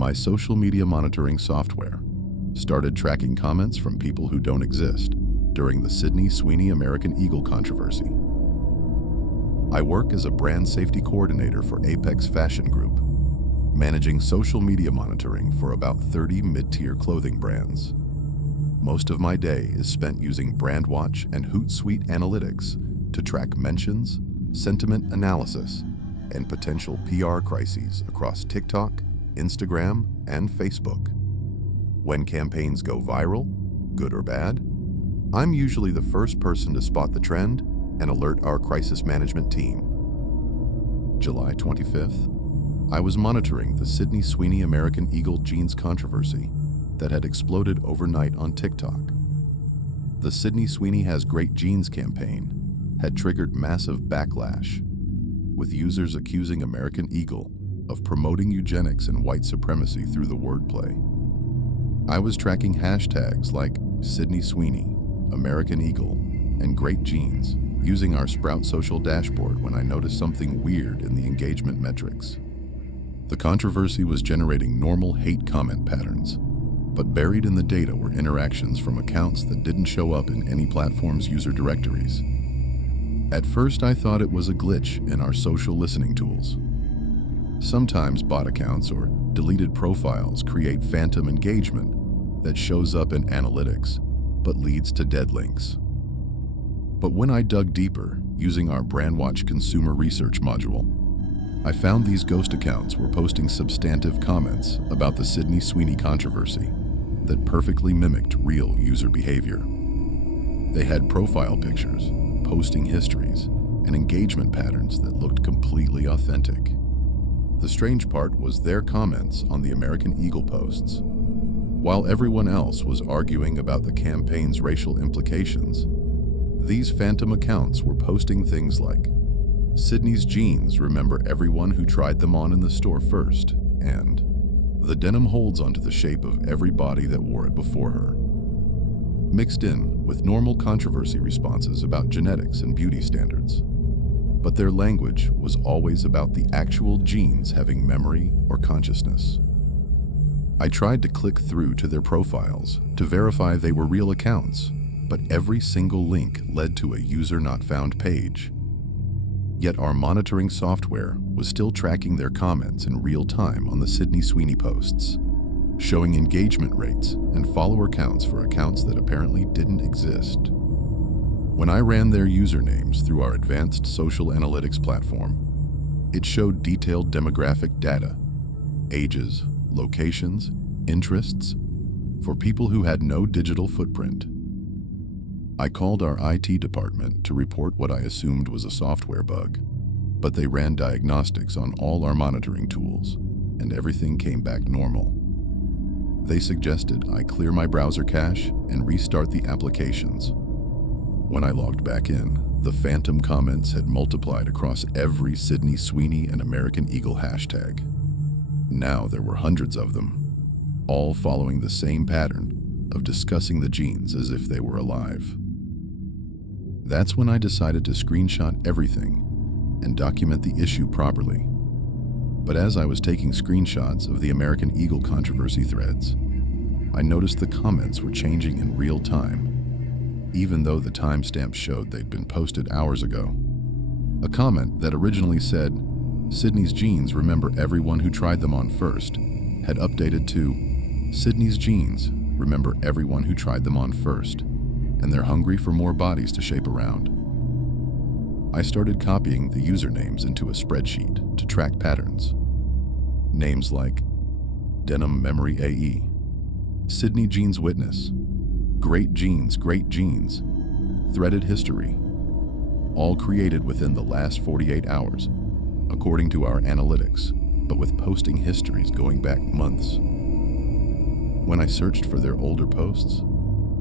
my social media monitoring software started tracking comments from people who don't exist during the Sweeney American Eagle controversy. I work as a brand safety coordinator for Apex Fashion Group, managing social media monitoring for about 30 mid-tier clothing brands. Most of my day is spent using BrandWatch and Hootsuite analytics to track mentions, sentiment analysis, and potential PR crises across TikTok, Instagram, and Facebook. When campaigns go viral, good or bad, I'm usually the first person to spot the trend and alert our crisis management team. July 25th, I was monitoring the Sweeney American Eagle jeans controversy that had exploded overnight on TikTok. The Sweeney Has Great Jeans campaign had triggered massive backlash, with users accusing American Eagle of promoting eugenics and white supremacy through the wordplay. I was tracking hashtags like Sydney Sweeney, American Eagle, and Great Jeans using our Sprout social dashboard when I noticed something weird in the engagement metrics. The controversy was generating normal hate comment patterns, but buried in the data were interactions from accounts that didn't show up in any platform's user directories. At first, I thought it was a glitch in our social listening tools. Sometimes bot accounts or deleted profiles create phantom engagement that shows up in analytics, but leads to dead links. But when I dug deeper using our BrandWatch consumer research module, I found these ghost accounts were posting substantive comments about the Sweeney controversy that perfectly mimicked real user behavior. They had profile pictures, posting histories, and engagement patterns that looked completely authentic. The strange part was their comments on the American Eagle posts. While everyone else was arguing about the campaign's racial implications, these phantom accounts were posting things like, Sydney's jeans remember everyone who tried them on in the store first, and the denim holds onto the shape of every body that wore it before her. Mixed in with normal controversy responses about genetics and beauty standards. But their language was always about the actual jeans having memory or consciousness. I tried to click through to their profiles to verify they were real accounts, but every single link led to a user not found page. Yet our monitoring software was still tracking their comments in real time on the Sweeney posts, showing engagement rates and follower counts for accounts that apparently didn't exist. When I ran their usernames through our advanced social analytics platform, it showed detailed demographic data, ages, locations, interests, for people who had no digital footprint. I called our IT department to report what I assumed was a software bug, but they ran diagnostics on all our monitoring tools, and everything came back normal. They suggested I clear my browser cache and restart the applications. When I logged back in, the phantom comments had multiplied across every Sydney Sweeney and American Eagle hashtag. Now there were hundreds of them, all following the same pattern of discussing the jeans as if they were alive. That's when I decided to screenshot everything and document the issue properly. But as I was taking screenshots of the American Eagle controversy threads, I noticed the comments were changing in real time, even though the timestamp showed they'd been posted hours ago. A comment that originally said, Sydney's jeans remember everyone who tried them on first, had updated to, Sydney's jeans remember everyone who tried them on first, and they're hungry for more bodies to shape around. I started copying the usernames into a spreadsheet to track patterns. Names like Denim Memory AE, Sydney Jeans Witness, Great Jeans, Threaded History, all created within the last 48 hours, according to our analytics, but with posting histories going back months. When I searched for their older posts,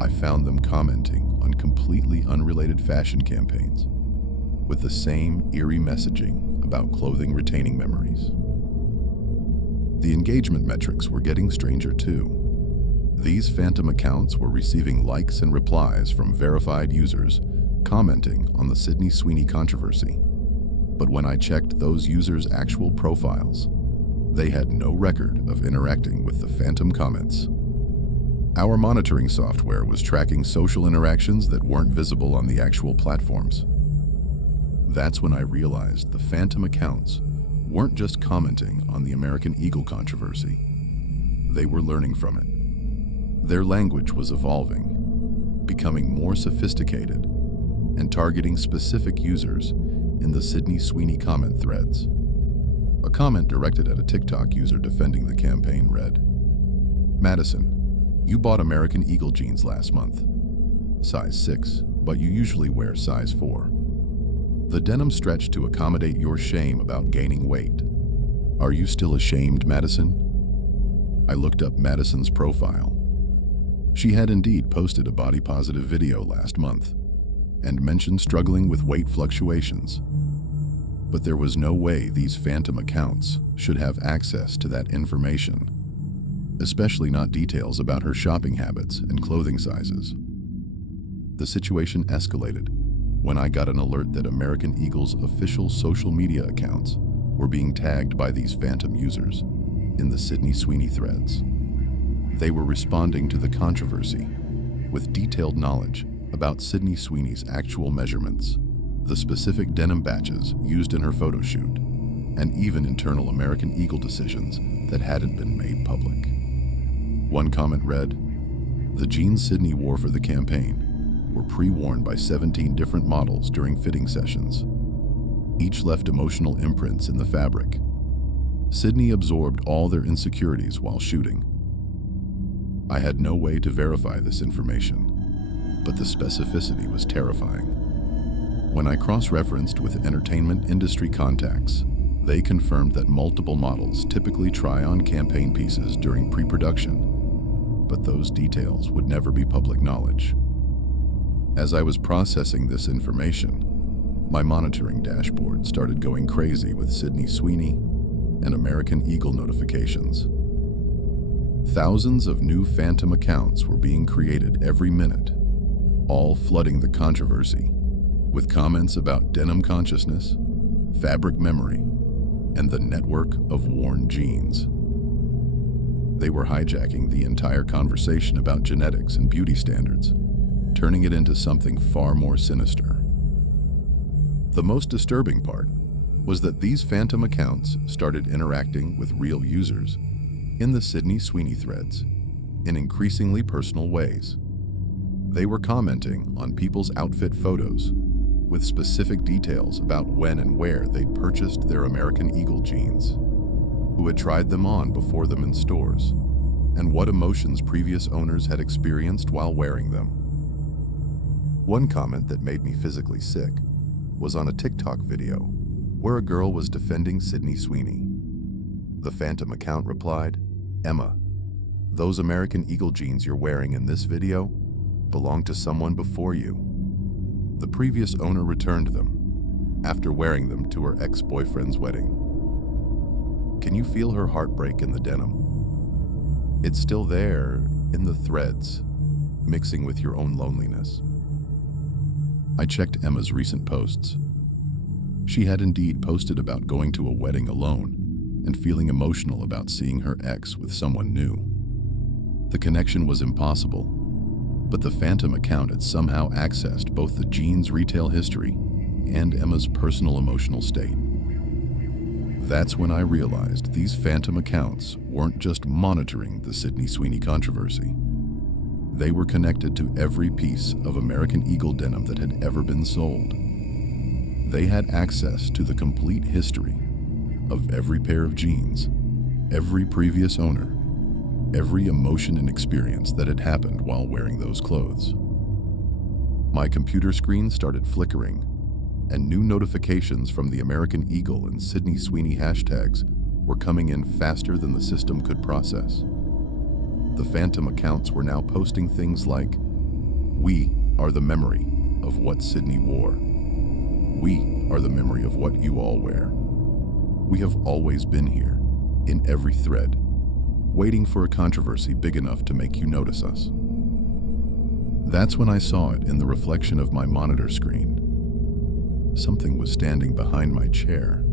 I found them commenting on completely unrelated fashion campaigns with the same eerie messaging about clothing retaining memories. The engagement metrics were getting stranger too. These phantom accounts were receiving likes and replies from verified users commenting on the Sweeney controversy. But when I checked those users' actual profiles, They had no record of interacting with the phantom comments. Our monitoring software was tracking social interactions that weren't visible on the actual platforms. That's when I realized the phantom accounts weren't just commenting on the American Eagle controversy. They were learning from it. Their language was evolving, becoming more sophisticated, and targeting specific users in the Sydney Sweeney comment threads. A comment directed at a TikTok user defending the campaign read, "Madison, you bought American Eagle jeans last month. Size 6, but you usually wear size 4. The denim stretched to accommodate your shame about gaining weight. Are you still ashamed, Madison?" I looked up Madison's profile. She had indeed posted a body-positive video last month and mentioned struggling with weight fluctuations. But there was no way these phantom accounts should have access to that information, especially not details about her shopping habits and clothing sizes. The situation escalated when I got an alert that American Eagle's official social media accounts were being tagged by these phantom users in the Sydney Sweeney threads. They were responding to the controversy with detailed knowledge about Sydney Sweeney's actual measurements, the specific denim batches used in her photo shoot, and even internal American Eagle decisions that hadn't been made public. One comment read, "The jeans Sydney wore for the campaign were pre-worn by 17 different models during fitting sessions. Each left emotional imprints in the fabric. Sydney absorbed all their insecurities while shooting." I had no way to verify this information, but the specificity was terrifying. When I cross-referenced with entertainment industry contacts, they confirmed that multiple models typically try on campaign pieces during pre-production, but those details would never be public knowledge. As I was processing this information, my monitoring dashboard started going crazy with Sydney Sweeney and American Eagle notifications. Thousands of new phantom accounts were being created every minute, all flooding the controversy with comments about denim consciousness, fabric memory, and the network of worn jeans. They were hijacking the entire conversation about genetics and beauty standards, turning it into something far more sinister. The most disturbing part was that these phantom accounts started interacting with real users in the Sydney Sweeney threads in increasingly personal ways. They were commenting on people's outfit photos with specific details about when and where they'd purchased their American Eagle jeans, who had tried them on before them in stores, and what emotions previous owners had experienced while wearing them. One comment that made me physically sick was on a TikTok video where a girl was defending Sydney Sweeney. The phantom account replied, "Emma, those American Eagle jeans you're wearing in this video belong to someone before you. The previous owner returned them after wearing them to her ex-boyfriend's wedding." Can you feel her heartbreak in the denim? It's still there in the threads, mixing with your own loneliness. I checked Emma's recent posts. She had indeed posted about going to a wedding alone and feeling emotional about seeing her ex with someone new. The connection was impossible, but the phantom account had somehow accessed both the jeans' retail history and Emma's personal emotional state. That's when I realized these phantom accounts weren't just monitoring the Sydney Sweeney controversy. They were connected to every piece of American Eagle denim that had ever been sold. They had access to the complete history of every pair of jeans, every previous owner, every emotion and experience that had happened while wearing those clothes. My computer screen started flickering, and new notifications from the American Eagle and Sydney Sweeney hashtags were coming in faster than the system could process. The phantom accounts were now posting things like, "We are the memory of what Sydney wore. We are the memory of what you all wear. We have always been here, in every thread, waiting for a controversy big enough to make you notice us." That's when I saw it in the reflection of my monitor screen. Something was standing behind my chair.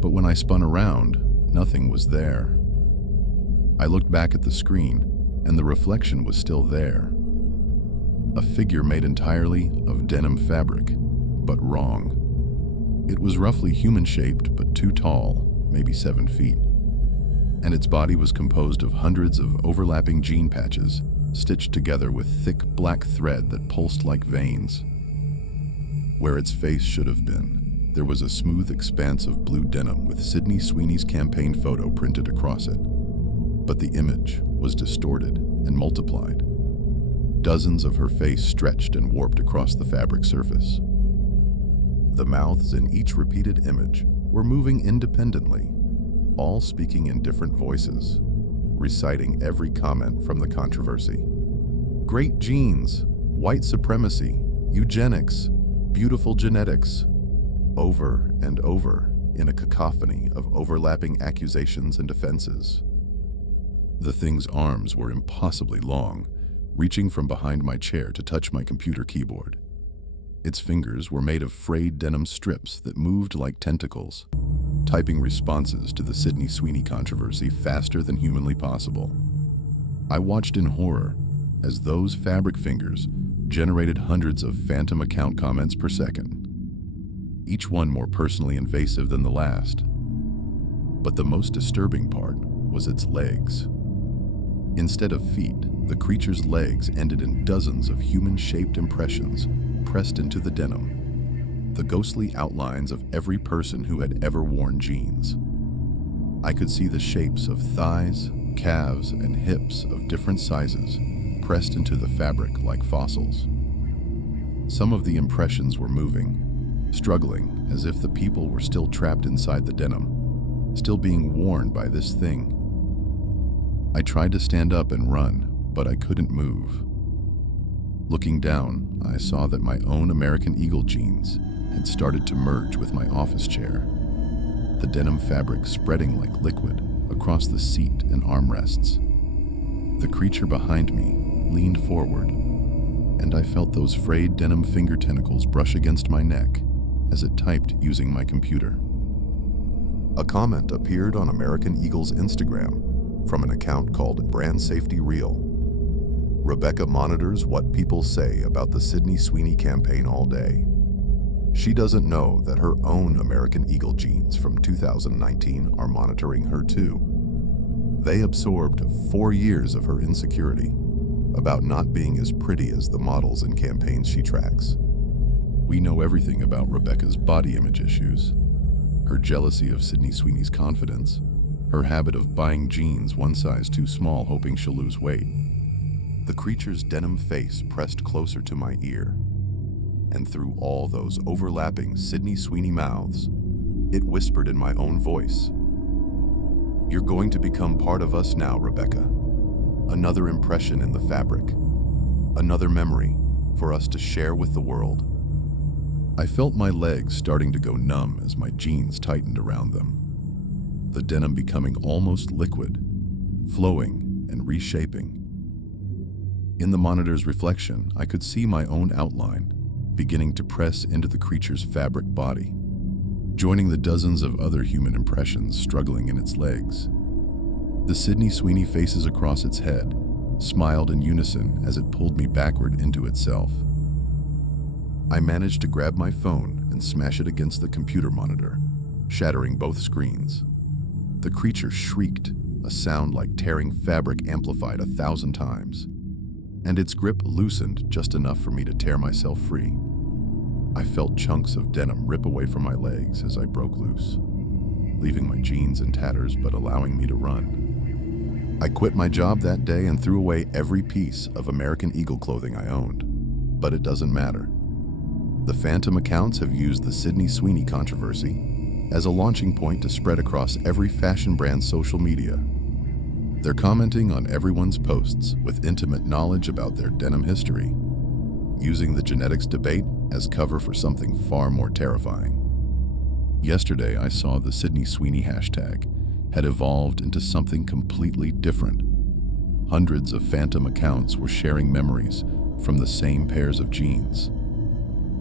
But when I spun around, nothing was there. I looked back at the screen, and the reflection was still there. A figure made entirely of denim fabric, but wrong. It was roughly human-shaped, but too tall, maybe 7 feet. And its body was composed of hundreds of overlapping jean patches, stitched together with thick black thread that pulsed like veins. Where its face should have been, there was a smooth expanse of blue denim with Sydney Sweeney's campaign photo printed across it. But the image was distorted and multiplied. Dozens of her face stretched and warped across the fabric surface. The mouths in each repeated image were moving independently, all speaking in different voices, reciting every comment from the controversy. Great genes, white supremacy, eugenics, beautiful genetics, over and over in a cacophony of overlapping accusations and defenses. The thing's arms were impossibly long, reaching from behind my chair to touch my computer keyboard. Its fingers were made of frayed denim strips that moved like tentacles, typing responses to the Sydney Sweeney controversy faster than humanly possible. I watched in horror as those fabric fingers generated hundreds of phantom account comments per second, each one more personally invasive than the last. But the most disturbing part was its legs. Instead of feet, the creature's legs ended in dozens of human-shaped impressions pressed into the denim, the ghostly outlines of every person who had ever worn jeans. I could see the shapes of thighs, calves, and hips of different sizes pressed into the fabric like fossils. Some of the impressions were moving, struggling as if the people were still trapped inside the denim, still being worn by this thing. I tried to stand up and run, but I couldn't move. Looking down, I saw that my own American Eagle jeans had started to merge with my office chair, the denim fabric spreading like liquid across the seat and armrests. The creature behind me leaned forward, and I felt those frayed denim finger tentacles brush against my neck as it typed using my computer. A comment appeared on American Eagle's Instagram from an account called Brand Safety Real. Rebecca monitors what people say about the Sydney Sweeney campaign all day. She doesn't know that her own American Eagle jeans from 2019 are monitoring her too. They absorbed 4 years of her insecurity about not being as pretty as the models and campaigns she tracks. We know everything about Rebecca's body image issues, her jealousy of Sydney Sweeney's confidence, her habit of buying jeans one size too small hoping she'll lose weight. The creature's denim face pressed closer to my ear, and through all those overlapping Sydney Sweeney mouths, it whispered in my own voice, "You're going to become part of us now, Rebecca. Another impression in the fabric, another memory for us to share with the world." I felt my legs starting to go numb as my jeans tightened around them, the denim becoming almost liquid, flowing and reshaping. In the monitor's reflection, I could see my own outline beginning to press into the creature's fabric body, joining the dozens of other human impressions struggling in its legs. The Sydney Sweeney faces across its head smiled in unison as it pulled me backward into itself. I managed to grab my phone and smash it against the computer monitor, shattering both screens. The creature shrieked, a sound like tearing fabric amplified 1,000 times, and its grip loosened just enough for me to tear myself free. I felt chunks of denim rip away from my legs as I broke loose, leaving my jeans in tatters but allowing me to run. I quit my job that day and threw away every piece of American Eagle clothing I owned, but it doesn't matter. The phantom accounts have used the Sydney Sweeney controversy as a launching point to spread across every fashion brand's social media. They're commenting on everyone's posts with intimate knowledge about their denim history, using the genetics debate as cover for something far more terrifying. Yesterday, I saw the Sydney Sweeney hashtag had evolved into something completely different. Hundreds of phantom accounts were sharing memories from the same pairs of jeans,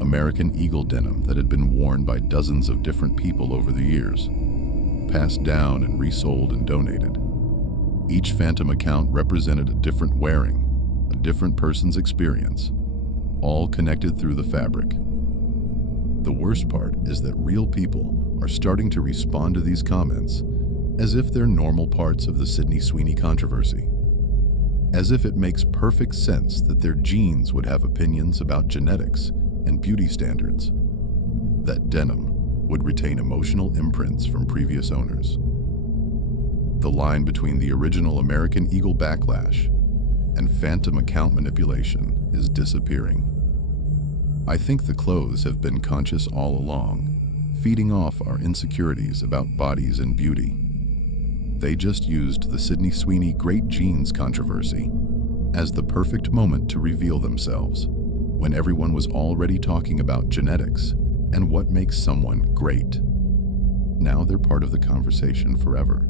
American Eagle denim that had been worn by dozens of different people over the years. passed down and resold and donated. Each phantom account represented a different wearing, a different person's experience, all connected through the fabric. The worst part is that real people are starting to respond to these comments as if they're normal parts of the Sydney Sweeney controversy. As if it makes perfect sense that their genes would have opinions about genetics and beauty standards. That denim would retain emotional imprints from previous owners. The line between the original American Eagle backlash and phantom account manipulation is disappearing. I think the clothes have been conscious all along, feeding off our insecurities about bodies and beauty. They just used the Sydney Sweeney Great Genes controversy as the perfect moment to reveal themselves, when everyone was already talking about genetics and what makes someone great. Now they're part of the conversation forever.